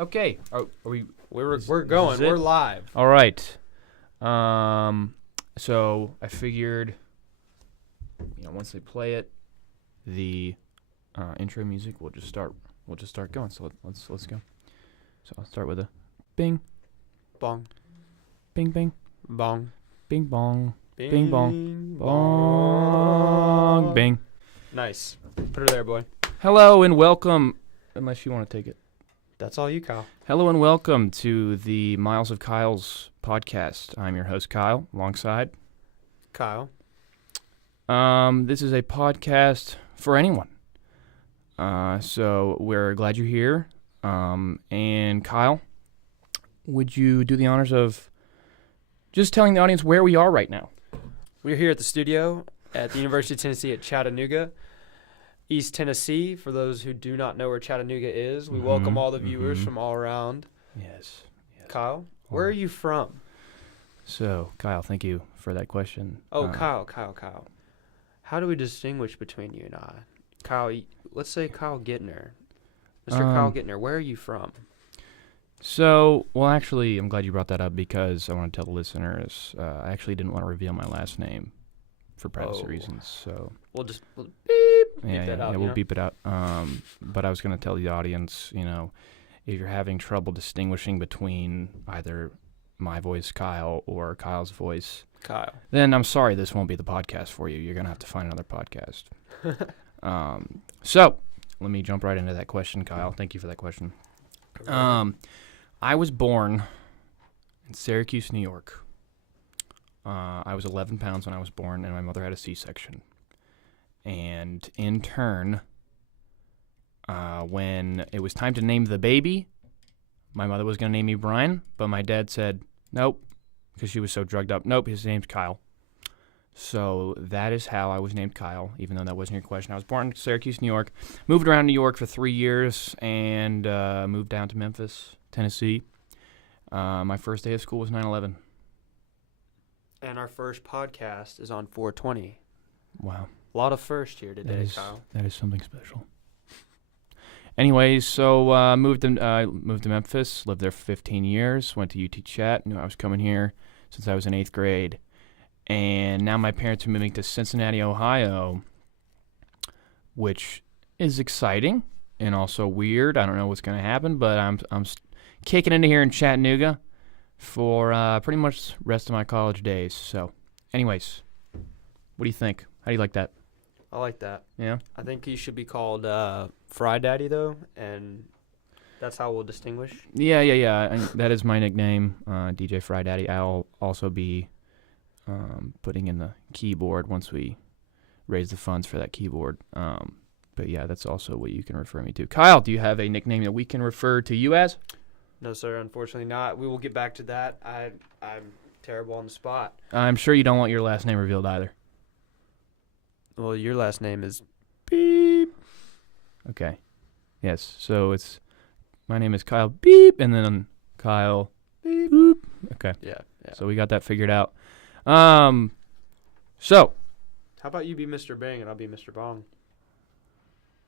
Okay. Are we? We're Is going. it? We're live. All right. So I figured, once they play it, the intro music will just start. We'll just start going. So let's go. So I'll start with a bing, Bong. bing, bing, Bong. bing, bong, Bing, Bing, bong. bong, bing. Nice. Put her there, boy. Hello and welcome. Unless you want to take it. That's all you, Kyle. Hello and welcome to the Miles of Kyle's podcast. I'm your host, Kyle, alongside. Kyle. This is a podcast for anyone. So we're glad you're here. And Kyle, would you do the honors of just telling the audience where we are right now? We're here at the studio at the University of Tennessee at Chattanooga, East Tennessee. For those who do not know where Chattanooga is, we welcome all the viewers from all around. Yes. Kyle, where are you from? So, Kyle, thank you for that question. Oh, Kyle. How do we distinguish between you and I? Kyle, let's say Kyle Gittner. Mr. Kyle Gittner, where are you from? So, well, actually, I'm glad you brought that up because I want to tell the listeners, I actually didn't want to reveal my last name for privacy reasons. So We'll beep that out. you We'll know? beep it out. But I was going to tell the audience, if you're having trouble distinguishing between either my voice, Kyle, or Kyle's voice, Kyle. then I'm sorry, this won't be the podcast for you. You're going to have to find another podcast. So let me jump right into that question, Kyle. Thank you for that question. I was born in Syracuse, New York. I was 11 pounds when I was born, and my mother had a C-section. And in turn, when it was time to name the baby, my mother was going to name me Brian, but my dad said, nope, because she was so drugged up. Nope, his name's Kyle. So that is how I was named Kyle, even though that wasn't your question. I was born in Syracuse, New York, moved around New York for 3 years, and moved down to Memphis, Tennessee. My first day of school was 9/11. And our first podcast is on 420. Wow. A lot of first here today, Kyle. That is something special. Anyways, so moved to Memphis, lived there for 15 years, went to UT Chat, knew I was coming here since I was in 8th grade. And now my parents are moving to Cincinnati, Ohio, which is exciting and also weird. I don't know what's going to happen, but I'm kicking into here in Chattanooga for pretty much the rest of my college days. So, anyways, what do you think? How do you like that? I like that. Yeah? I think you should be called Fry Daddy, though, and that's how we'll distinguish. Yeah. That is my nickname, DJ Fry Daddy. I'll also be putting in the keyboard once we raise the funds for that keyboard. But yeah, that's also what you can refer me to. Kyle, do you have a nickname that we can refer to you as? No, sir, unfortunately not. We will get back to that. I'm terrible on the spot. I'm sure you don't want your last name revealed either. Well, your last name is Beep. Okay. Yes. So my name is Kyle Beep, and then Kyle Beep. Boop. Okay. Yeah. So we got that figured out. So. How about you be Mr. Bing and I'll be Mr. Bong?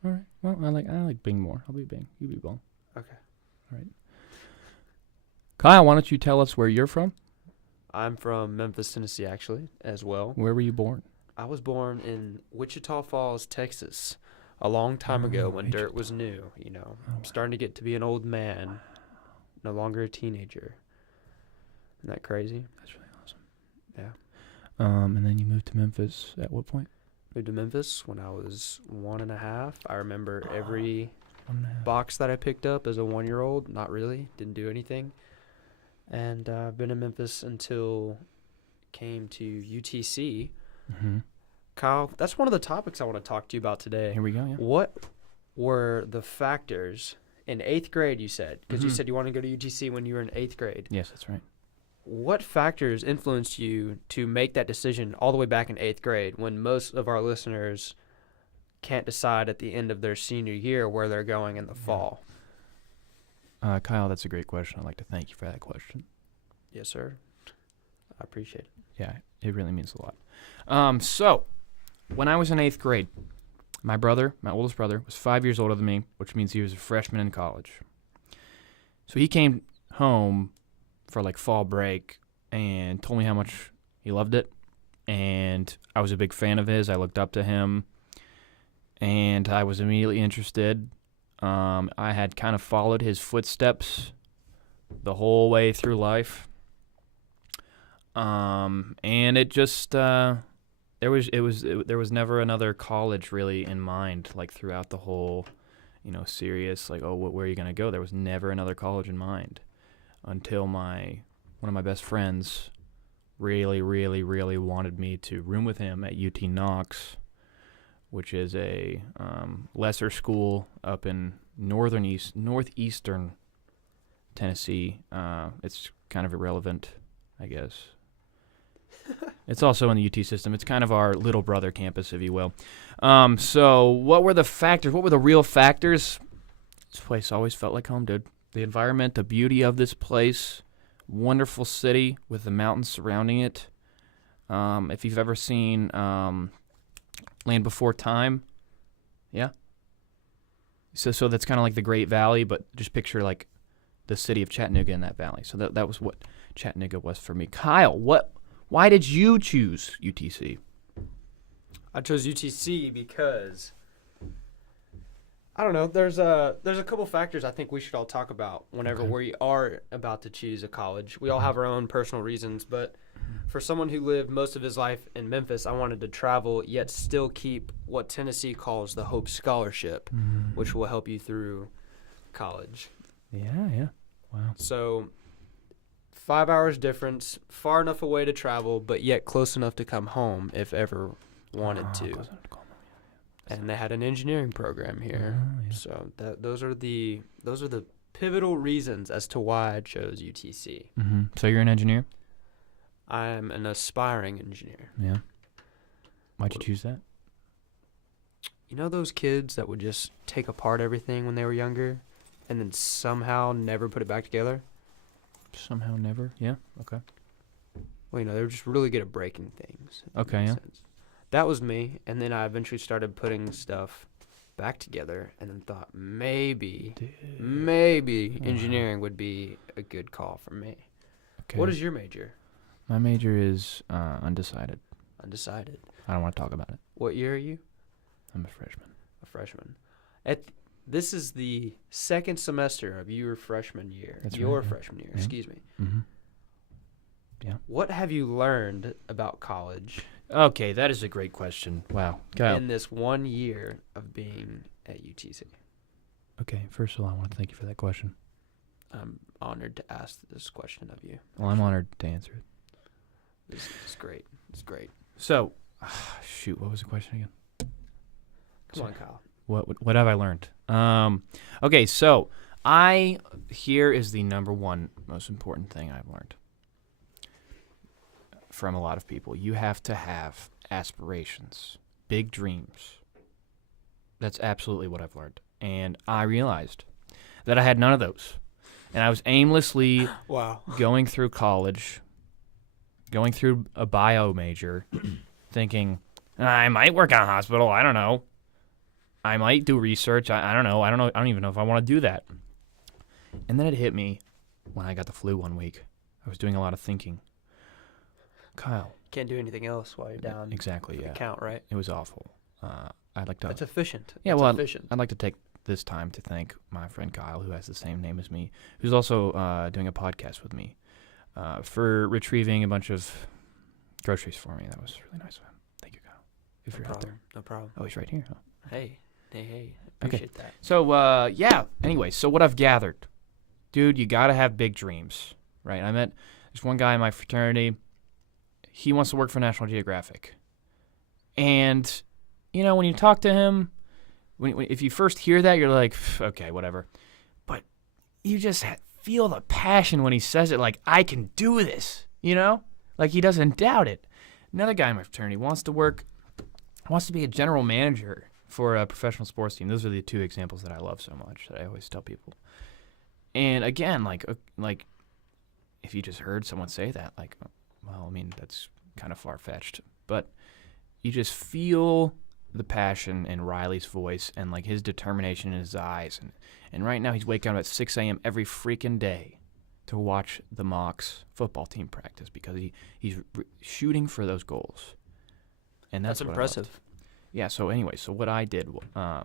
All right. Well, I like Bing more. I'll be Bing. You be Bong. Okay. All right. Kyle, why don't you tell us where you're from? I'm from Memphis, Tennessee, actually, as well. Where were you born? I was born in Wichita Falls, Texas, a long time ago when dirt was new, I'm starting to get to be an old man, no longer a teenager. Isn't that crazy? That's really awesome. Yeah. And then you moved to Memphis at what point? Moved to Memphis when I was 1.5. I remember every 1.5. box that I picked up as a 1-year-old. Not really. Didn't do anything. And I've been in Memphis until came to UTC. Mm-hmm. Kyle, that's one of the topics I want to talk to you about today. Here we go, yeah. What were the factors in 8th grade, you said? Because you said you wanted to go to UTC when you were in 8th grade. Yes, that's right. What factors influenced you to make that decision all the way back in 8th grade when most of our listeners can't decide at the end of their senior year where they're going in the fall? Kyle, that's a great question. I'd like to thank you for that question. Yes, sir. I appreciate it. Yeah, it really means a lot. So, when I was in 8th grade, my oldest brother, was 5 years older than me, which means he was a freshman in college. So he came home for like fall break and told me how much he loved it. And I was a big fan of his. I looked up to him, and I was immediately interested. I had kind of followed his footsteps the whole way through life. And it just there was never another college really in mind, like throughout the whole, serious, like, oh, where are you gonna go? There was never another college in mind until one of my best friends really, really, really wanted me to room with him at UT Knox, which is a lesser school up in northeastern Tennessee. It's kind of irrelevant, I guess. It's also in the UT system. It's kind of our little brother campus, if you will. So what were the factors? What were the real factors? This place always felt like home, dude. The environment, the beauty of this place, wonderful city with the mountains surrounding it. If you've ever seen Land Before Time, yeah. So that's kind of like the Great Valley, but just picture like the city of Chattanooga in that valley. So that was what Chattanooga was for me. Kyle, why did you choose UTC? I chose UTC because I don't know. There's a couple factors I think we should all talk about whenever we are about to choose a college. We all have our own personal reasons, but for someone who lived most of his life in Memphis, I wanted to travel yet still keep what Tennessee calls the Hope Scholarship, which will help you through college. Yeah. Wow. So 5 hours difference, far enough away to travel, but yet close enough to come home if ever wanted to. And they had an engineering program here, so those are the pivotal reasons as to why I chose UTC. Mm-hmm. So you're an engineer? I'm an aspiring engineer. Yeah. Why'd you choose that? You know those kids that would just take apart everything when they were younger, and then somehow never put it back together? Somehow never. Yeah. Okay. Well, they were just really good at breaking things. Okay. Yeah. Sense. That was me, and then I eventually started putting stuff back together, and then thought maybe engineering would be a good call for me. Okay. What is your major? My major is undecided. Undecided. I don't want to talk about it. What year are you? I'm a freshman. A freshman. This is the second semester of your freshman year. That's your right, yeah. freshman year, Yeah. excuse me. Mm-hmm. Yeah. What have you learned about college Okay, that is a great question. Wow. Kyle. in this 1 year of being at UTC? Okay, first of all, I want to thank you for that question. I'm honored to ask this question of you. Well, I'm honored to answer it. This is great. It's great. So, shoot, what was the question again? Come on, Kyle. What have I learned? Okay, so here is the number one most important thing I've learned from a lot of people. You have to have aspirations, big dreams. That's absolutely what I've learned. And I realized that I had none of those. And I was aimlessly going through college, going through a bio major, thinking, I might work in a hospital. I don't know. I might do research. I don't know. I don't even know if I want to do that. And then it hit me when I got the flu one week. I was doing a lot of thinking. Kyle. Can't do anything else while you're down. Exactly, for yeah. the count, right? It was awful. I'd like to. That's efficient. Yeah, That's well, efficient. I'd like to take this time to thank my friend Kyle, who has the same name as me, who's also doing a podcast with me, for retrieving a bunch of groceries for me. That was really nice of him. Thank you, Kyle. If you're out there. No problem. Oh, he's right here. Huh? Hey. I appreciate that. So, yeah. Anyway, so what I've gathered, dude, you got to have big dreams, right? There's one guy in my fraternity. He wants to work for National Geographic. And, when you talk to him, if you first hear that, you're like, okay, whatever. But you just feel the passion when he says it, like, I can do this, Like, he doesn't doubt it. Another guy in my fraternity wants to be a general manager for a professional sports team. Those are the two examples that I love so much that I always tell people. And again, like if you just heard someone say that, like, well, I mean, that's kind of far-fetched. But you just feel the passion in Riley's voice and like his determination in his eyes. And right now he's waking up at 6 a.m. every freaking day to watch the Mocs football team practice because he's shooting for those goals. And that's what impressive. Yeah, so anyway, so what I did...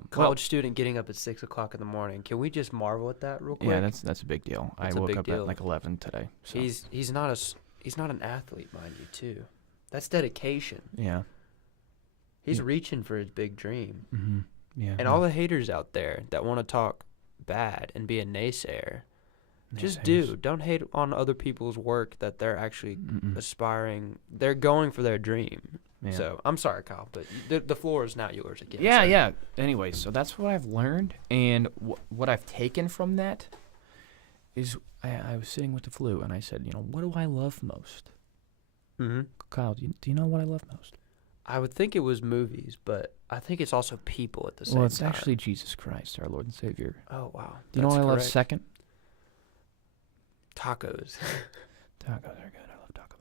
College student getting up at 6 o'clock in the morning. Can we just marvel at that real quick? Yeah, that's a big deal. That's I a woke big up deal. at like 11 today. So. He's not an athlete, mind you, too. That's dedication. Yeah. He's reaching for his big dream. Mm-hmm. Yeah. And all the haters out there that want to talk bad and be a naysayer, just do. Don't hate on other people's work that they're actually aspiring. They're going for their dream. Yeah. So I'm sorry, Kyle, but the floor is now yours again. Yeah, sir. yeah. Anyway, so that's what I've learned, and what I've taken from that is I was sitting with the flu, and I said, what do I love most? Mm-hmm. Kyle, do you know what I love most? I would think it was movies, but I think it's also people at the same time. Well, it's actually Jesus Christ, our Lord and Savior. Oh, wow. Do you know what I love second? Tacos. Tacos are good. I love Taco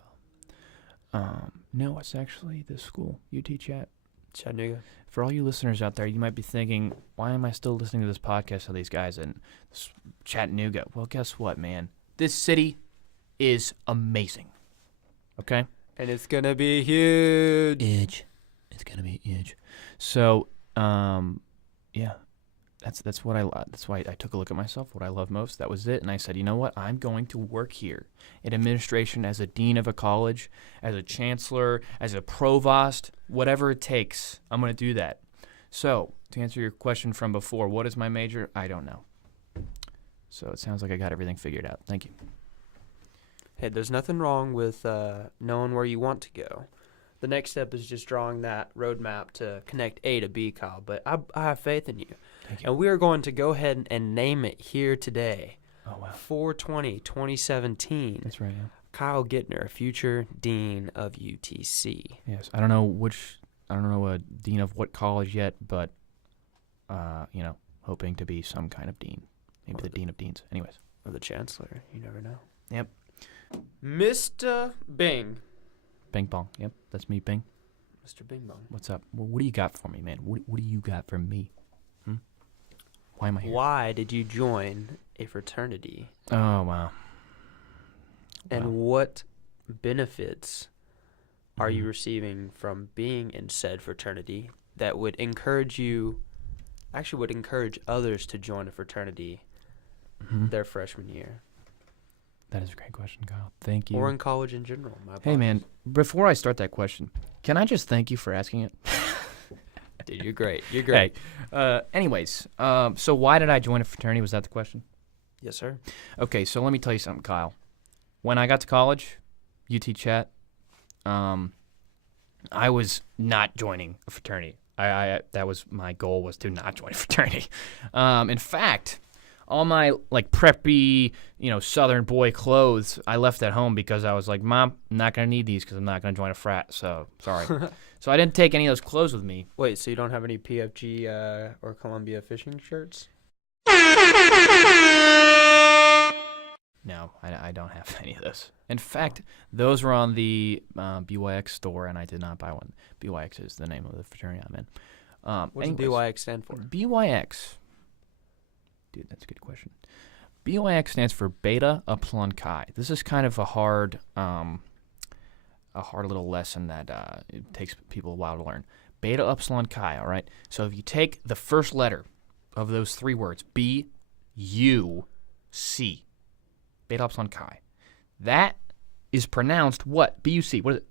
Bell. No, it's actually this school, UT Chat. Chattanooga. For all you listeners out there, you might be thinking, why am I still listening to this podcast of these guys in Chattanooga? Well, guess what, man? This city is amazing. Okay? And it's going to be huge. It's going to be huge. So, yeah. That's what that's why I took a look at myself, what I love most. That was it. And I said, you know what? I'm going to work here in administration as a dean of a college, as a chancellor, as a provost, whatever it takes. I'm going to do that. So, to answer your question from before, what is my major? I don't know. So, it sounds like I got everything figured out. Thank you. Hey, there's nothing wrong with knowing where you want to go. The next step is just drawing that roadmap to connect A to B, Kyle. But I have faith in you. Thank you. And we are going to go ahead and name it here today. Oh, wow. 4/20/2017. That's right, yeah. Kyle Gittner, future dean of UTC. Yes. I don't know a dean of what college yet, but, hoping to be some kind of dean. Maybe the dean of deans. Anyways. Or the chancellor. You never know. Yep. Mr. Bing. Bing bong. Yep, that's me, Bing. Mr. Bing Bong. What's up? Well, what do you got for me, man? What do you got for me? Why am I here? Why did you join a fraternity? Oh, wow. And Wow. what benefits are you Mhm. receiving from being in said fraternity that would encourage others to join a fraternity Mhm. their freshman year? That is a great question, Kyle. Thank you. Or in college in general. Hey, man, before I start that question, can I just thank you for asking it? Dude, you're great. You're great. Hey, anyways, so why did I join a fraternity? Was that the question? Yes, sir. Okay, so let me tell you something, Kyle. When I got to college, UT Chat, I was not joining a fraternity. I that was my goal, was to not join a fraternity. In fact, all my like preppy, Southern boy clothes I left at home because I was like, Mom, I'm not gonna need these because I'm not gonna join a frat. So sorry. So I didn't take any of those clothes with me. Wait, so you don't have any PFG or Columbia fishing shirts? No, I don't have any of those. In fact, those were on the BYX store, and I did not buy one. BYX is the name of the fraternity I'm in. What does BYX stand for? BYX. Dude, that's a good question. BYX stands for Beta Upsilon Chi. This is kind of a hard little lesson that it takes people a while to learn. Beta Upsilon Chi, all right? So if you take the first letter of those three words, B-U-C, Beta Upsilon Chi, that is pronounced what? B-U-C. What is it?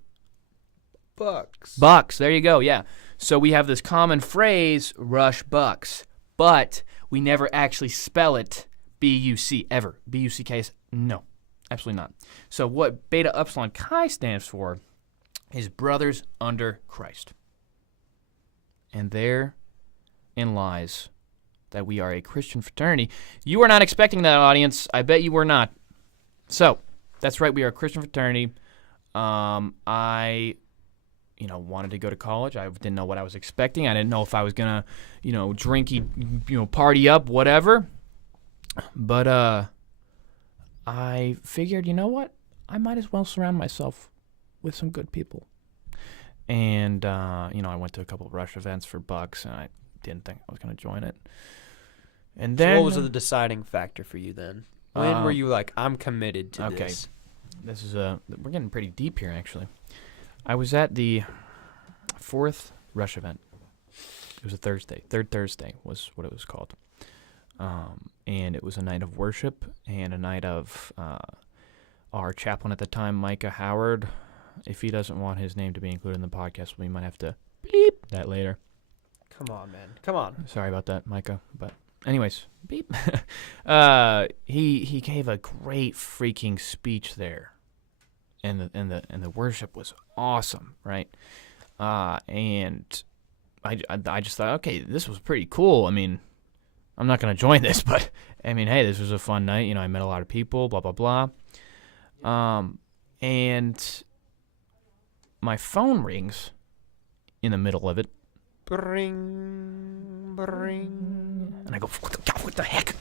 Bucks. Bucks. There you go, yeah. So we have this common phrase, rush bucks, but we never actually spell it B-U-C ever. B-U-C-K is no, absolutely not. So what Beta Upsilon Chi stands for is Brothers Under Christ. And therein lies that we are a Christian fraternity. You are not expecting that, audience. I bet you were not. So, that's right, we are a Christian fraternity. I wanted to go to college. I didn't know what I was expecting. I didn't know if I was going to, drink, party up, whatever. But I figured, you know what? I might as well surround myself with some good people. And, I went to a couple of Rush events for Bucks, and I didn't think I was going to join it. And then... So what was the deciding factor for you then? When were you like, I'm committed to okay. this? This is we're getting pretty deep here, actually. I was at the 4th Rush event. It was a Thursday. Third Thursday was what it was called. And it was a night of worship and a night of our chaplain at the time, Micah Howard. If he doesn't want his name to be included in the podcast, we might have to bleep that later. Come on, man. Come on. Sorry about that, Micah. But anyways, beep. He gave a great freaking speech there, and the worship was awesome, right? And I just thought, okay, this was pretty cool. I mean, I'm not gonna join this, but I mean, hey, this was a fun night. I met a lot of people, blah blah blah. And my phone rings in the middle of it. Bring, bring. And I go, what the heck?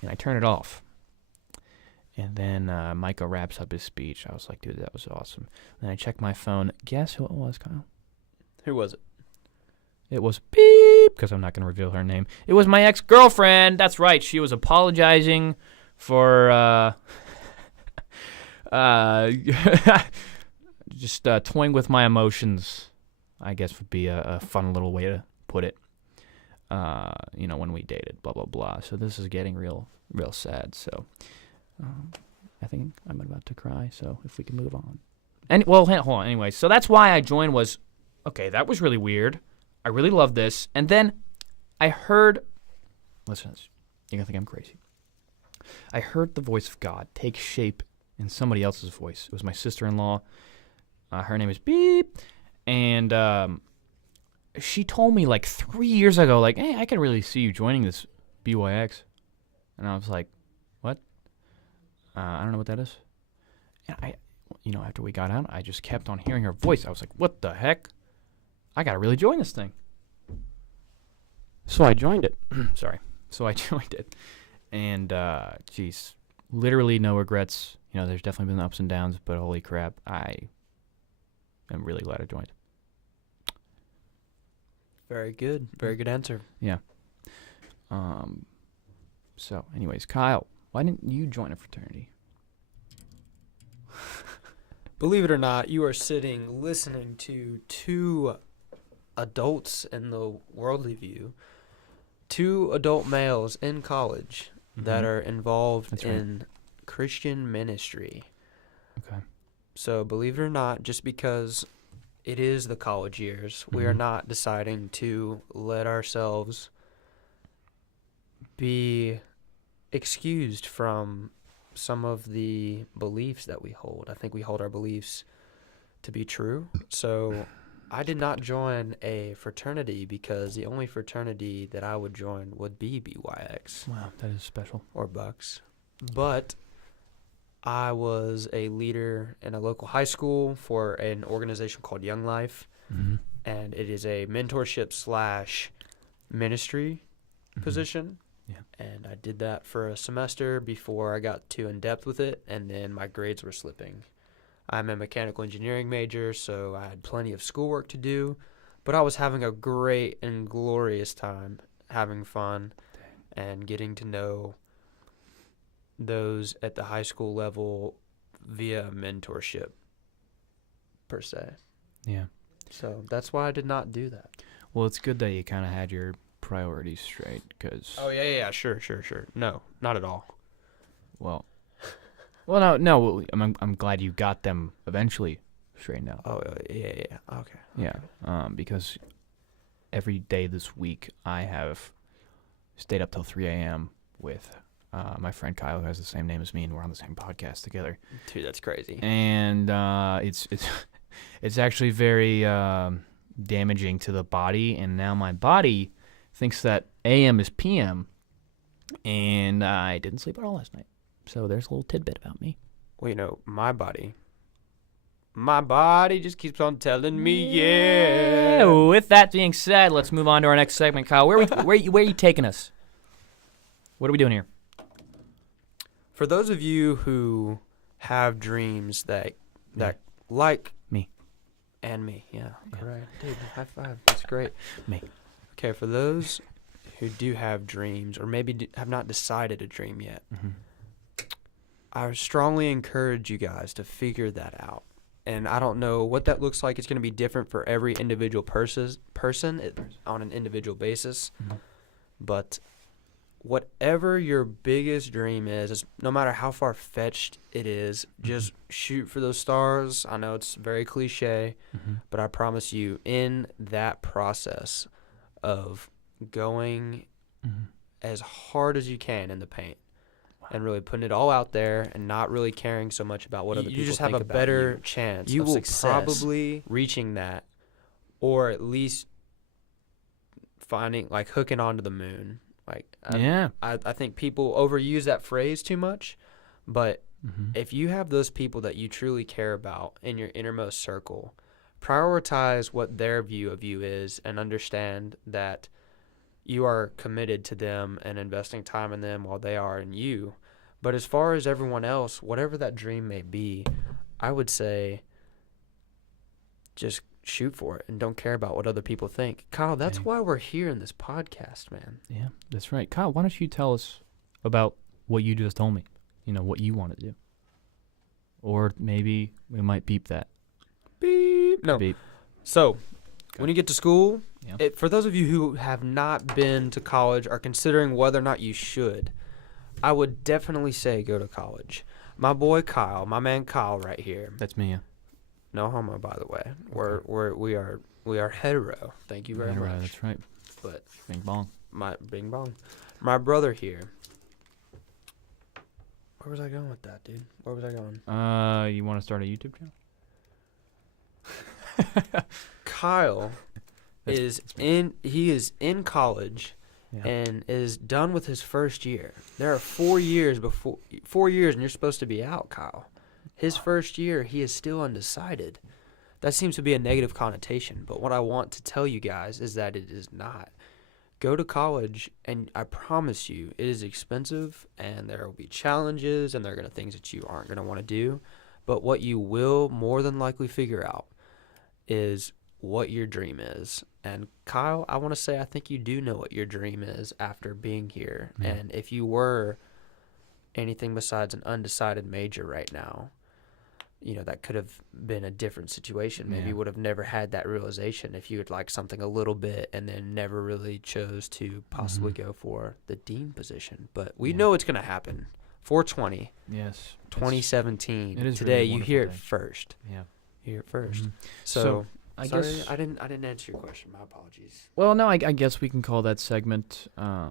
And I turn it off. And then Micah wraps up his speech. I was like, dude, that was awesome. Then I check my phone. Guess who it was, Kyle? Who was it? It was beep, because I'm not going to reveal her name. It was my ex-girlfriend. That's right. She was apologizing for just toying with my emotions, I guess would be a fun little way to put it. When we dated, blah, blah, blah. So this is getting real sad. So I think I'm about to cry. So if we can move on. Hold on. Anyway, so that's why I joined was, okay, that was really weird. I really love this. And then I heard, listen to this. You're going to think I'm crazy. I heard the voice of God take shape in somebody else's voice. It was my sister-in-law. Her name is Beep. And she told me like 3 years ago, like, hey, I could really see you joining this BYX. And I was like, what? I don't know what that is. And after we got out, I just kept on hearing her voice. I was like, what the heck? I got to really join this thing. So I joined it. Sorry. So I joined it. And, literally no regrets. There's definitely been ups and downs, but holy crap, I am really glad I joined. Very good. Very good answer. Yeah. So, anyways, Kyle, why didn't you join a fraternity? Believe it or not, you are sitting listening to two adults in the worldly view, two adult males in college that are involved in Christian ministry. Okay. So believe it or not, just because it is the college years, we are not deciding to let ourselves be excused from some of the beliefs that we hold. I think we hold our beliefs to be true. So I did not join a fraternity because the only fraternity that I would join would be BYX. Wow, that is special. Or Bucks. But I was a leader in a local high school for an organization called Young Life. And it is a mentorship / ministry position. Yeah. And I did that for a semester before I got too in depth with it, and then my grades were slipping. I'm a mechanical engineering major, so I had plenty of schoolwork to do, but I was having a great and glorious time, having fun, and getting to know those at the high school level via mentorship, per se. Yeah. So that's why I did not do that. Well, it's good that you kind of had your priorities straight, because... Oh, yeah, sure. No, not at all. Well, no. I'm glad you got them eventually straightened out. Oh, yeah. Okay. Yeah, because every day this week I have stayed up till 3 a.m. with my friend Kyle, who has the same name as me, and we're on the same podcast together. Dude, that's crazy. And it's actually very damaging to the body, and now my body thinks that AM is PM, and I didn't sleep at all last night. So there's a little tidbit about me. Well, my body just keeps on telling me, yeah. With that being said, let's move on to our next segment, Kyle. Where are you taking us? What are we doing here? For those of you who have dreams that like Me. And me, yeah. Yeah. Correct. Dude, high five. That's great. Me. Okay, for those who do have dreams or maybe have not decided a dream yet, Mm-hmm. I strongly encourage you guys to figure that out. And I don't know what that looks like. It's going to be different for every individual on an individual basis. Mhm. But whatever your biggest dream is no matter how far-fetched it is, just shoot for those stars. I know it's very cliche, Mm-hmm. but I promise you, in that process of going Mm-hmm. as hard as you can in the paint and really putting it all out there and not really caring so much about what other people you just think have a about better chance you you of will success probably reaching that, or at least finding, like, hooking onto the moon. Like, yeah. I think people overuse that phrase too much, but Mm-hmm. if you have those people that you truly care about in your innermost circle, prioritize what their view of you is and understand that you are committed to them and investing time in them while they are in you. But as far as everyone else, whatever that dream may be, I would say just shoot for it and don't care about what other people think. Kyle, that's Okay. why we're here in this podcast, man. Yeah, that's right. Kyle, why don't you tell us about what you just told me? What you want to do. Or maybe we might beep that. Beep. No. Beep. So, when you get to school, Yeah. for those of you who have not been to college or considering whether or not you should, I would definitely say go to college. My boy Kyle, my man Kyle right here. That's me. Yeah. No homo, by the way. We are hetero. Thank you very Right, much. that's right. But Bing bong. my bing bong, my brother here. Where was I going with that, dude? Where was I going? You want to start a YouTube channel? Kyle That's- he is in college Yeah. and is done with his first year. There are 4 years and you're supposed to be out, Kyle. His first year, he is still undecided. That seems to be a negative connotation, but what I want to tell you guys is that it is not. Go to college, and I promise you, it is expensive, and there will be challenges, and there are going to things that you aren't going to want to do. But what you will more than likely figure out is what your dream is. And Kyle, I want to say I think you do know what your dream is after being here. Yeah. And if you were anything besides an undecided major right now, that could have been a different situation. Maybe Yeah. you would have never had that realization if you had liked something a little bit and then never really chose to possibly go for the dean position. But we Yeah. know it's going to happen. 420, Yes. 2017. it is Today, really a you wonderful hear it day. first. Yeah. You hear it first. Mhm. So, I sorry, guess. I didn't answer your question. My apologies. Well, no, I guess we can call that segment, kind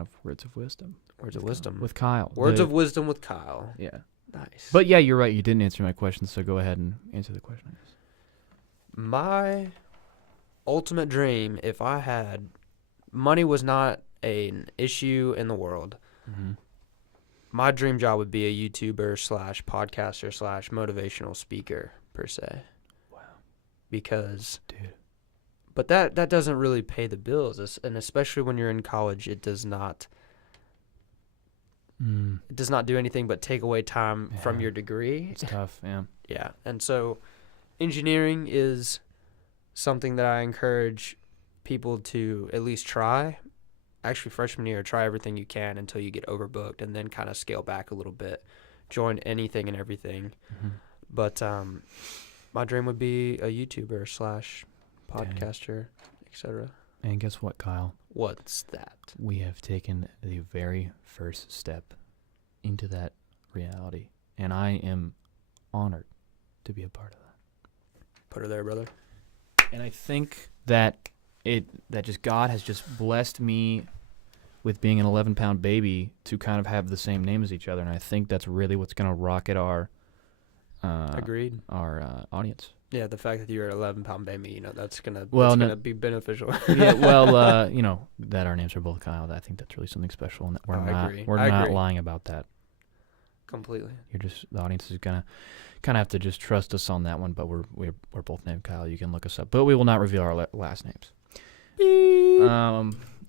of words of wisdom. Words of with wisdom. with Kyle. Words of wisdom with Kyle. Yeah. Nice. But yeah, you're right. You didn't answer my question, so go ahead and answer the question, I guess. my ultimate dream, if I had money was not an issue in the world, Mm-hmm. my dream job would be a YouTuber / podcaster / motivational speaker per se. Wow. Because, Dude. but that doesn't really pay the bills, and especially when you're in college, it does not do anything but take away time from Yeah. your degree. It's tough, yeah. Yeah, and so engineering is something that I encourage people to at least try. Actually, freshman year, try everything you can until you get overbooked, and then kind of scale back a little bit. Join anything and everything. Mm-hmm. But my dream would be a YouTuber / podcaster, etc. And guess what, Kyle? What's that? We have taken the very first step into that reality, and I am honored to be a part of that. Put her there, brother. And I think that just God has just blessed me with being an 11-pound baby to kind of have the same name as each other, and I think that's really what's going to rocket our Agreed. audience. Yeah, the fact that you're an 11-pound baby, that's gonna Well, no- gonna be beneficial. Yeah, well, that our names are both Kyle. I think that's really something special, and that we're I not agree. we're I not agree. lying about that. Completely. The audience is gonna kind of have to just trust us on that one. But we're both named Kyle. You can look us up, but we will not reveal our last names.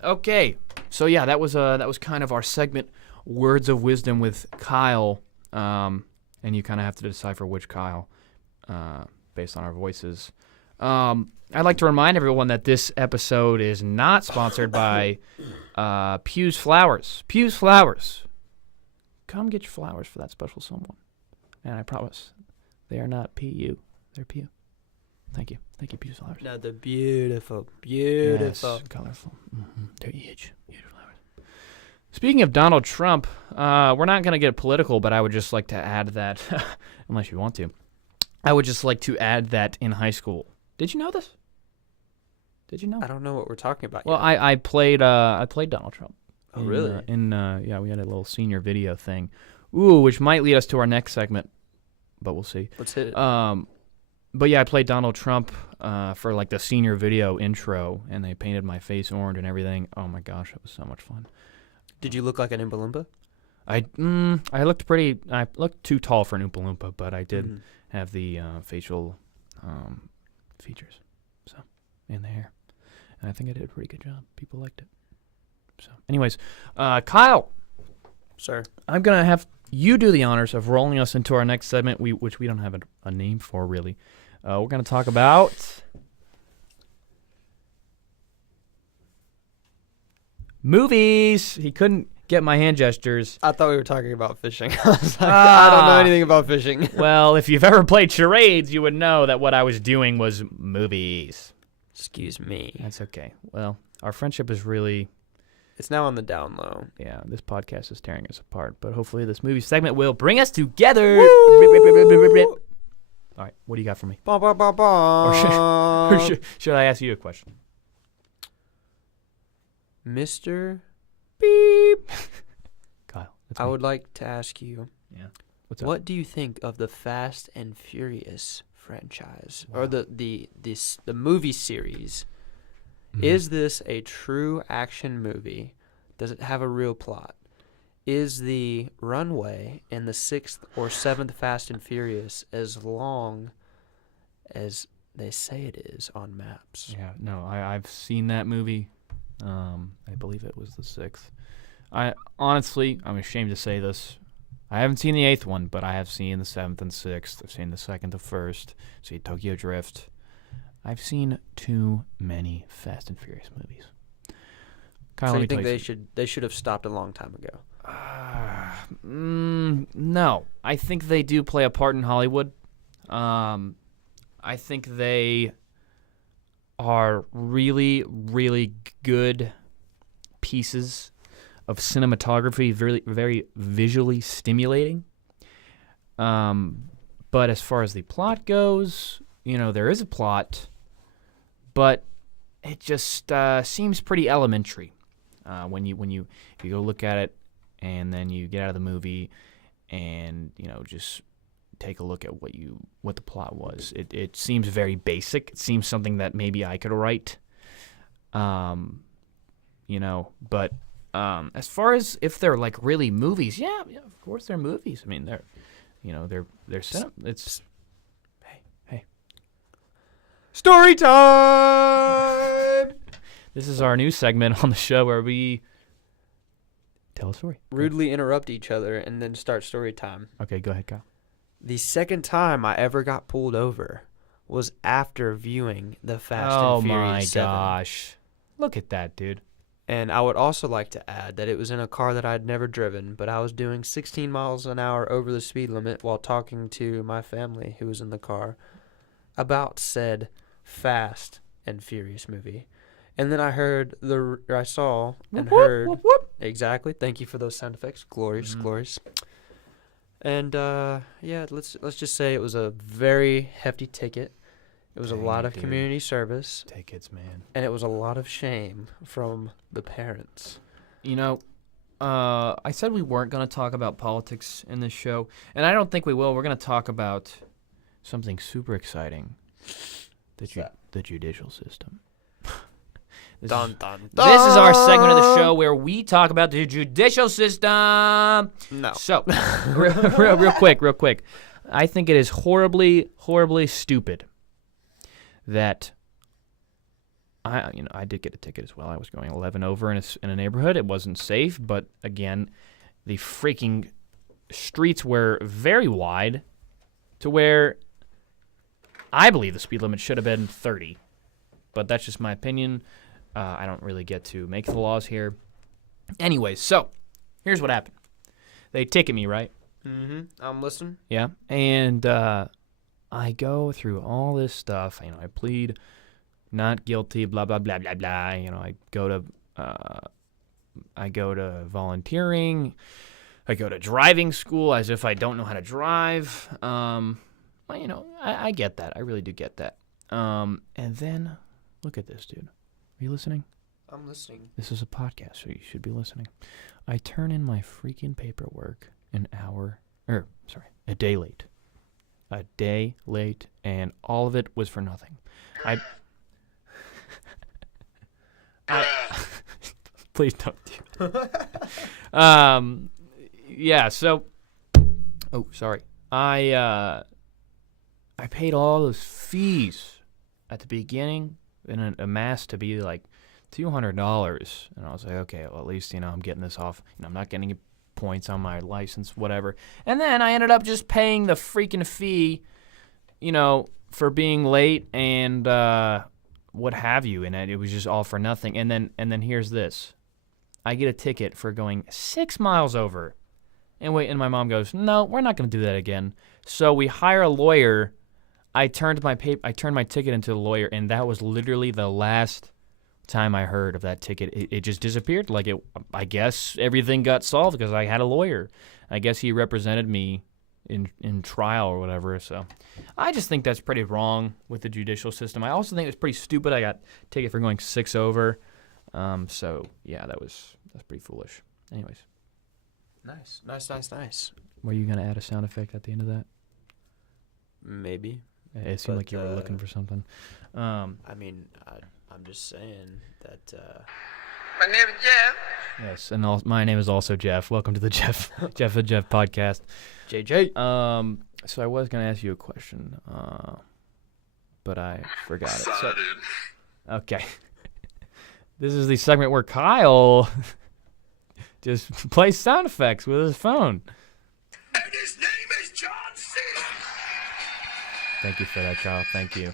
Okay, so yeah, that was kind of our segment, words of wisdom with Kyle. And you kind of have to decipher which Kyle. based on our voices. I'd like to remind everyone that this episode is not sponsored by Pew's Flowers. Pew's Flowers. Come get your flowers for that special someone. And I promise, they are not P-U. They're Pew. Thank you. Thank you, Pew's Flowers. No, they're beautiful. Yes, colorful. They're huge. Huge flowers. Speaking of Donald Trump, we're not going to get political, but I would just like to add that, unless you want to, I would just like to add that in high school. Did you know this? Did you know? I don't know what we're talking about Well, yet. I played Donald Trump. Oh, really? Yeah, we had a little senior video thing. Ooh, which might lead us to our next segment, but we'll see. Let's hit it. But yeah, I played Donald Trump for like the senior video intro, and they painted my face orange and everything. Oh my gosh, it was so much fun. Did you look like an Oompa Loompa? I looked too tall for an Oompa Loompa, but I did have the facial features, so, and the hair. And I think I did a pretty good job. People liked it. So, anyways, Kyle, Sir. I'm going to have you do the honors of rolling us into our next segment, which we don't have a name for, really. We're going to talk about movies. He couldn't get my hand gestures. I thought we were talking about fishing. I was like, I don't know anything about fishing. Well, if you've ever played charades, you would know that what I was doing was movies. Excuse me. That's okay. Well, our friendship is really... It's now on the down low. Yeah, this podcast is tearing us apart, but hopefully this movie segment will bring us together. Woo! All right, what do you got for me? Ba, ba, ba, ba. Or should I ask you a question? Mr. Beep. Kyle, that's I me. would like to ask you, Yeah. What's up? what do you think of the Fast and Furious franchise or the movie series? Mhm. Is this a true action movie? Does it have a real plot? Is the runway in the 6th or 7th Fast and Furious as long as they say it is on maps? Yeah, no, I've seen that movie. I believe it was the 6th. I'm ashamed to say this. I haven't seen the 8th one, but I have seen the 7th and 6th. I've seen the 2nd to 1st. I've seen Tokyo Drift. I've seen too many Fast and Furious movies. Kyle, So let you me think tell they should have stopped a long time ago? No, I think they do play a part in Hollywood. I think they are really, really good pieces of cinematography, very, very visually stimulating. But as far as the plot goes, there is a plot, but it just seems pretty elementary when you go look at it, and then you get out of the movie, and just take a look at what the plot was. It seems very basic. It seems something that maybe I could write. But as far as if they're like really movies, yeah, of course they're movies. I mean, they're it's hey. Story time! This is our new segment on the show where we tell a story. Rudely interrupt each other and then start story time. Okay, go ahead, Kyle. The second time I ever got pulled over was after viewing the Fast Oh and Furious my 7. gosh. Look at that, dude. And I would also like to add that it was in a car that I'd never driven, but I was doing 16 miles an hour over the speed limit while talking to my family who was in the car about said Fast and Furious movie. And then I saw and heard. Whoop, whoop. Exactly. Thank you for those sound effects. Glorious, glorious. And let's just say it was a very hefty ticket. It was a Dang lot it, of dude. community service, Tickets, man. and it was a lot of shame from the parents. I said we weren't going to talk about politics in this show, and I don't think we will. We're going to talk about something super exciting. The judicial system. This Dun, dun, This is our segment of the dun! show where we talk about the judicial system. No. So, real quick. I think it is horribly, horribly stupid that I did get a ticket as well. I was going 11 over in a neighborhood. It wasn't safe, but again, the freaking streets were very wide to where I believe the speed limit should have been 30, but that's just my opinion. I don't really get to make the laws here. Anyways, so here's what happened. They ticket me, right? Mm-hmm. I'm listening. Yeah, and I go through all this stuff. I plead not guilty, blah blah blah blah blah. I go to volunteering. I go to driving school as if I don't know how to drive. Well, I get that. I really do get that. And then look at this, dude. Are you listening? I'm listening. This is a podcast, so you should be listening. I turn in my freaking paperwork a day late. A day late, and all of it was for nothing. Please don't do that. Yeah, so... Oh, sorry. I paid all those fees at the beginning, and it amassed to be like $200. And I was like, okay, well, at least, I'm getting this off. I'm not getting points on my license, whatever. And then I ended up just paying the freaking fee, for being late and what have you. And it was just all for nothing. And then here's this. I get a ticket for going 6 miles over. And my mom goes, no, we're not going to do that again. So we hire a lawyer. I turned my ticket into a lawyer, and that was literally the last time I heard of that ticket. It just disappeared. I guess everything got solved because I had a lawyer. I guess he represented me in trial or whatever. So I just think that's pretty wrong with the judicial system. I also think it's pretty stupid. I got a ticket for going 6 over. So yeah, that's pretty foolish. Anyways. Nice. Were you going to add a sound effect at the end of that? Maybe. It seemed like you were looking for something. I'm just saying that... My name is Jeff. Yes, and my name is also Jeff. Welcome to the Jeff podcast. JJ. So I was going to ask you a question, but I forgot it. So, okay. This is the segment where Kyle just plays sound effects with his phone. And his name is John C. Thank you for that, Kyle. Thank you.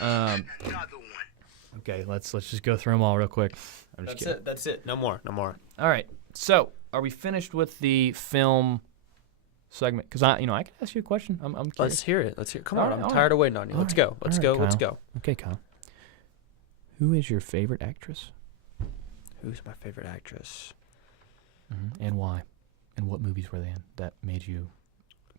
Another one. Okay, let's just go through them all real quick. I'm just kidding. That's it. No more. All right. So, are we finished with the film segment? Because I can ask you a question. I'm curious. Let's hear it. Come All on. right, I'm all tired right. of waiting on you. All Let's right. go. Let's All go. right, Let's Kyle. go. Okay, Kyle. Who is your favorite actress? Who's my favorite actress? Mm-hmm. And why? And what movies were they in that made you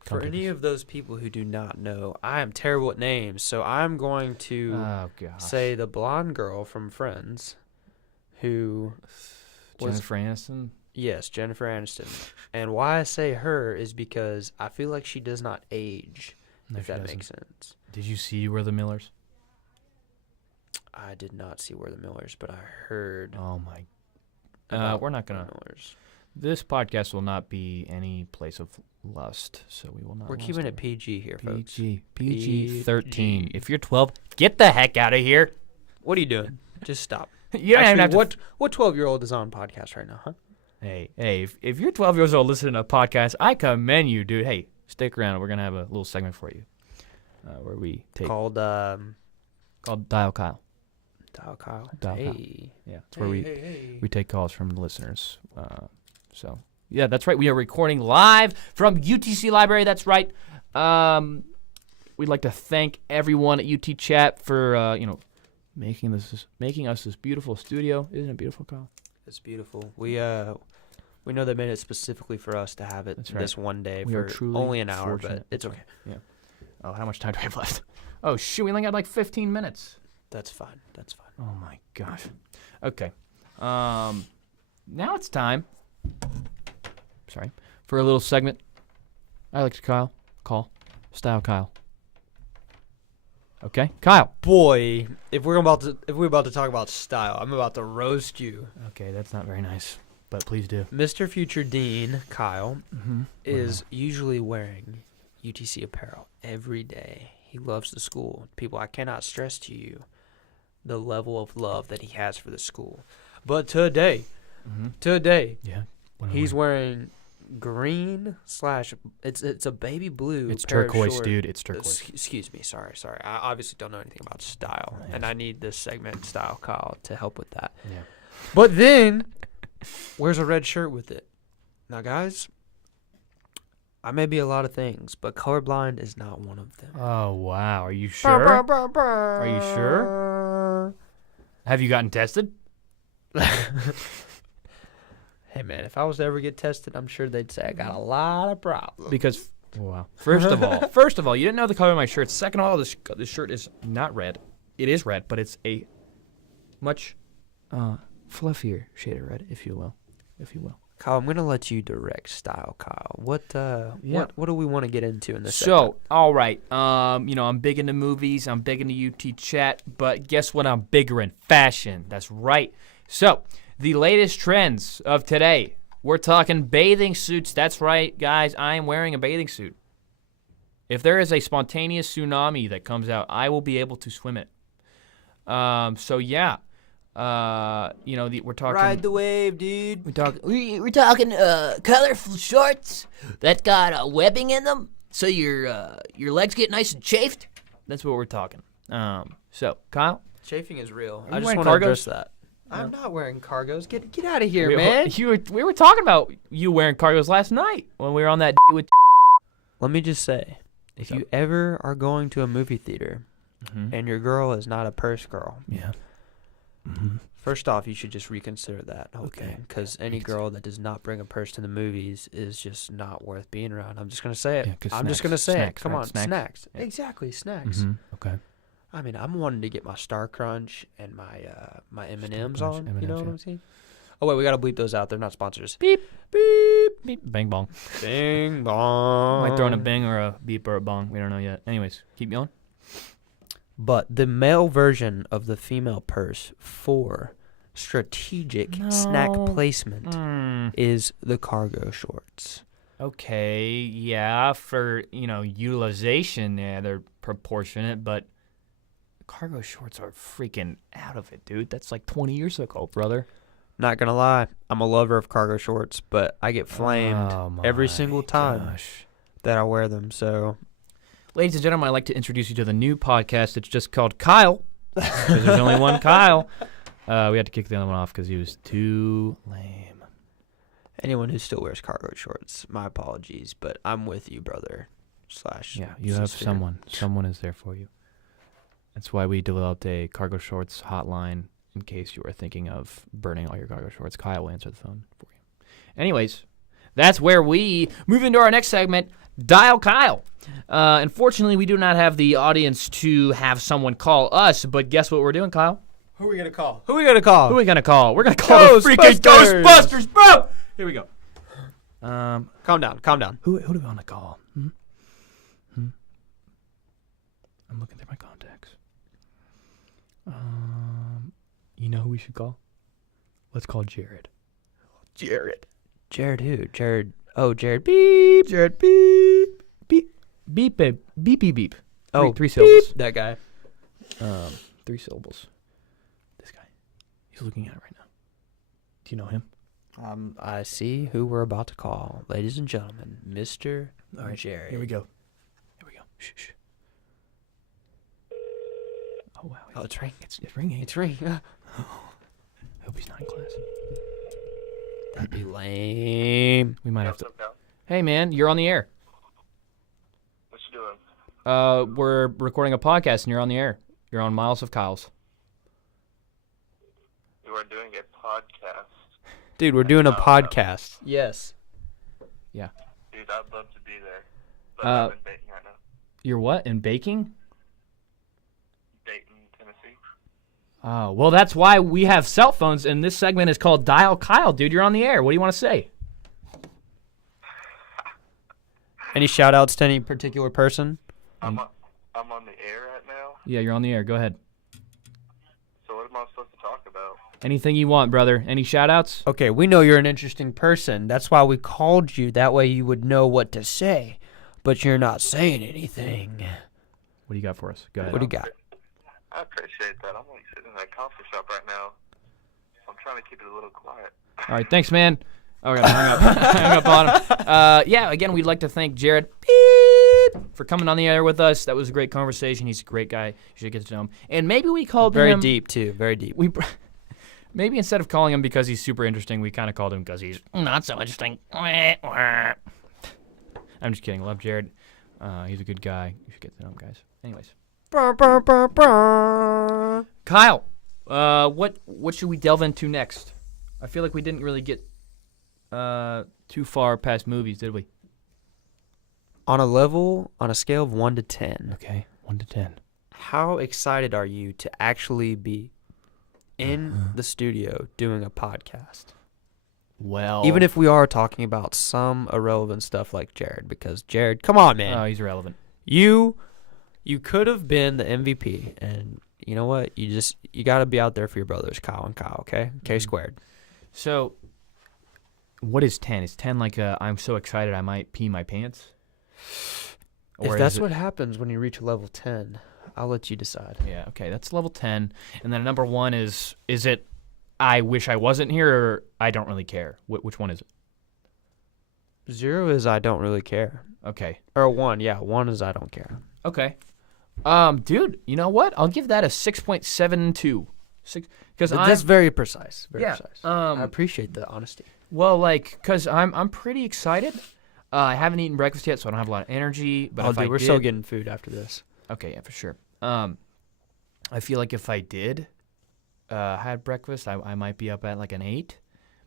come For to any this? of those people who do not know, I am terrible at names, so I'm going to Oh, gosh. say the blonde girl from Friends, who was Jennifer Aniston? yes, Jennifer Aniston. And why I say her is because I feel like she does not age, No, if she that doesn't. makes sense. Did you see We're the Millers? I did not see We're the Millers, but I heard. Oh, my. about We're not going We're to. the Millers. This podcast will not be any place of lust, so we will not. We're lust keeping it over. PG here, folks. PG 13. If you're 12, get the heck out of here. What are you doing? Just stop. You don't even have Actually, to. what 12-year-old is on podcast right now, huh? Hey, if you're 12 years old listening to a podcast, I commend you, dude. Hey, stick around. We're gonna have a little segment for you, where we take Called called Dial Kyle. Dial Kyle. Dial Kyle. Hey. Yeah, it's where we take calls from the listeners. So yeah, that's right. We are recording live from UTC Library. That's right. We'd like to thank everyone at UT Chat for making us this beautiful studio. Isn't it beautiful, Kyle? It's beautiful. We know they made it specifically for us to have it That's right. this one day We are for truly only an hour, fortunate. but it's okay. Yeah. Oh, how much time do we have left? Oh shoot, we only got like 15 minutes. That's fine. That's fine. Oh my gosh. Okay. Now it's time. Sorry, for a little segment. I like to call Style Kyle. Okay, Kyle. Boy, if we're about to talk about style, I'm about to roast you. Okay, that's not very nice, but please do. Mr. Future Dean Kyle Mm-hmm. is usually wearing UTC apparel every day. He loves the school. People, I cannot stress to you the level of love that he has for the school. But today, Mm-hmm. today, Yeah. What am I he's wearing? wearing green / it's a baby blue. It's pair of turquoise, short- dude. It's turquoise. Excuse me. Sorry. I obviously don't know anything about style, and I need this segment style, Kyle, to help with that. Yeah. But then, wears a red shirt with it. Now, guys, I may be a lot of things, but colorblind is not one of them. Oh wow. Are you sure? Are you sure? Have you gotten tested? Hey, man, if I was to ever get tested, I'm sure they'd say I got a lot of problems. Because wow. First of all, you didn't know the color of my shirt. Second of all, this shirt is not red. It is red, but it's a much fluffier shade of red, if you will. Kyle, I'm gonna let you direct style, Kyle. What what do we want to get into in this So, all right. I'm big into movies. I'm big into UT chat. But guess what? I'm bigger in fashion. That's right. So, the latest trends of today. We're talking bathing suits. That's right, guys. I am wearing a bathing suit. If there is a spontaneous tsunami that comes out, I will be able to swim it. So yeah. We're talking. Ride the wave, dude. We're talking colorful shorts that got webbing in them, so your legs get nice and chafed. That's what we're talking. So Kyle, Chafing is real. you I just wearing want to address cargos? that. I'm not wearing cargos. Get out of here, man. we were talking about you wearing cargos last night when we were on that date with. Let me just say, if you ever are going to a movie theater and your girl is not a purse girl, Yeah. first off, you should just reconsider that whole Okay. thing. Because any girl that does not bring a purse to the movies is just not worth being around. I'm just going to say it. Yeah, 'cause I'm just snacks- going to say snacks, it. Come right? on, Snacks. snacks. Yeah. Exactly, snacks. Okay. I mean, I'm wanting to get my Star Crunch and my M&Ms Crunch, on. You know M&Ms, what yeah. I'm saying? Oh, wait, we got to bleep those out. They're not sponsors. Beep beep beep. Bang bong. Bing bong. Might throw in a bang or a beep or a bong. We don't know yet. Anyways, keep going. But the male version of the female purse for strategic snack No. placement is the cargo shorts. Okay, yeah, for, utilization, yeah, they're proportionate, but cargo shorts are freaking out of it, dude. That's like 20 years ago, brother. Not gonna lie, I'm a lover of cargo shorts, but I get flamed Oh every my single time gosh. that I wear them. So Ladies and gentlemen, I'd like to introduce you to the new podcast. It's just called Kyle, because there's only one Kyle. We had to kick the other one off because he was too lame. anyone who still wears cargo shorts, my apologies, but I'm with you, brother. / Yeah, you have sister. someone. Someone is there for you. That's why we developed a cargo shorts hotline in case you were thinking of burning all your cargo shorts. Kyle will answer the phone for you. Anyways, that's where we move into our next segment, Dial Kyle. Unfortunately, we do not have the audience to have someone call us, but guess what we're doing, Kyle? Who are we gonna call? Who are we gonna call? Who are we going to call? We're going to call the freaking Ghostbusters! Ghostbusters, bro! Here we go. Calm down. Calm down. Who do we want to call? I'm looking through my contacts. You know who we should call? Let's call Jared. Jared. Jared who? Jared. Oh, Jared. Beep. Jared. Beep. Beep. Beep. Beep. Beep. Beep. Beep. Oh, Three syllables. beep. That guy. 3 syllables. This guy. He's looking at it right now. Do you know him? I see who we're about to call, ladies and gentlemen, Mr. All right, Jared. Here we go. Shh. Shh. Oh wow. Oh, it's ringing. It's ringing. It's ringing. I hope he's not in class. That'd be lame. We might have What's to. up, pal? Hey man, you're on the air. What you doing? We're recording a podcast and you're on the air. You're on Miles of Kyle's. You are doing a podcast. Dude, we're doing a Oh, podcast. Yes. Dude, I'd love to be there. But Uh, I'm in Dayton right now. You're what? In baking? Dayton, Tennessee. Oh, well, that's why we have cell phones, and this segment is called Dial Kyle, dude. You're on the air. What do you want to say? Any shout outs to any particular person? I'm on the air right now. Yeah, you're on the air. Go ahead. So what am I supposed to talk about? Anything you want, brother. Any shout-outs? Okay, we know you're an interesting person. That's why we called you. That way you would know what to say. But you're not saying anything. What do you got for us? Go ahead. What do you got? I appreciate that. I'm like sitting in that coffee shop right now. I'm trying to keep it a little quiet. All right, thanks, man. Oh, I hung up. Hung up on him. Yeah, again, we'd like to thank Jared beep, for coming on the air with us. That was a great conversation. He's a great guy. You should get to know him. And maybe we called Very him. deep, too. Very deep. Maybe instead of calling him because he's super interesting, we kind of called him because he's not so interesting. I'm just kidding. Love Jared. He's a good guy. You should get to know him, guys. Anyways. Kyle, what should we delve into next? I feel like we didn't really get too far past movies, did we? On a scale of 1 to 10. Okay, 1 to 10. How excited are you to actually be in the studio doing a podcast? Well, Even if we are talking about some irrelevant stuff like Jared, because Jared, come on, man. he's irrelevant. You could have been the MVP, and you know what? You got to be out there for your brothers, Kyle and Kyle, okay? K squared. So, what is 10? Is 10 like I'm so excited I might pee my pants? If that's what happens when you reach level 10, I'll let you decide. Yeah, okay, that's level 10. And then number 1 is it I wish I wasn't here or I don't really care? Which one is it? 0 is I don't really care. Okay. Or 1, yeah. 1 is I don't care. Okay. Dude, you know what? I'll give that a 6.72. Because That's very precise. Very Yeah, precise. I appreciate the honesty. Well, like, because I'm pretty excited. I haven't eaten breakfast yet, so I don't have a lot of energy. But if dude, I we're did, still getting food after this. Okay, yeah, for sure. I feel like if I did had breakfast, I might be up at like an 8,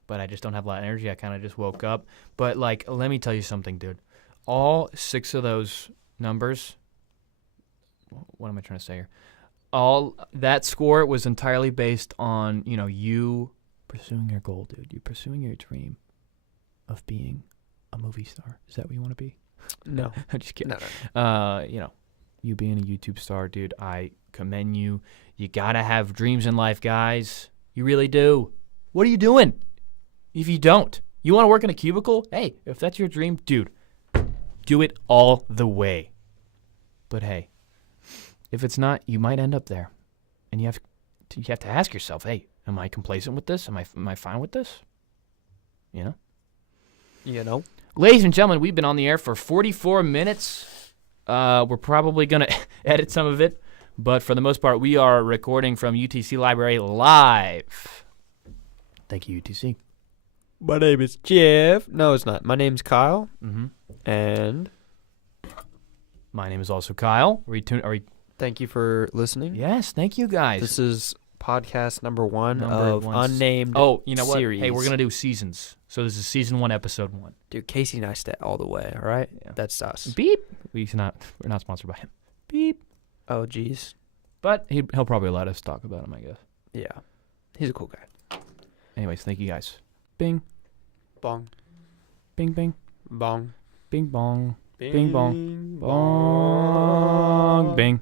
but I just don't have a lot of energy. I kind of just woke up. But, like, let me tell you something, dude. All 6 of those numbers, what am I trying to say here? All that score was entirely based on, you pursuing your goal, dude. You pursuing your dream of being a movie star. Is that what you want to be? No. I'm just kidding. No. You being a YouTube star, dude, I commend you. You gotta have dreams in life, guys. You really do. What are you doing? If you don't, you want to work in a cubicle? Hey, if that's your dream, dude, do it all the way. But hey, if it's not, you might end up there, and you have to ask yourself, hey, am I complacent with this? Am I fine with this? You know. Ladies and gentlemen, we've been on the air for 44 minutes. We're probably going to edit some of it, but for the most part, we are recording from UTC Library live. Thank you, UTC. My name is Jeff. No, it's not. My name's Kyle. Mm-hmm. And My name is also Kyle. Are we? thank you for listening. Yes, thank you guys. This is podcast number 1 Number of one. unnamed Oh, you know what? series. Hey, we're going to do seasons. So this is season 1, episode 1. Dude, Casey Neistat all the way, all right? Yeah. That's us. Beep. We're not sponsored by him. Beep. Oh, geez. But he'll probably let us talk about him, I guess. Yeah. He's a cool guy. Anyways, thank you guys. Bing. Bong. Bing, bing. Bong. Bing, bong. Bing, bong. Bong. Bing.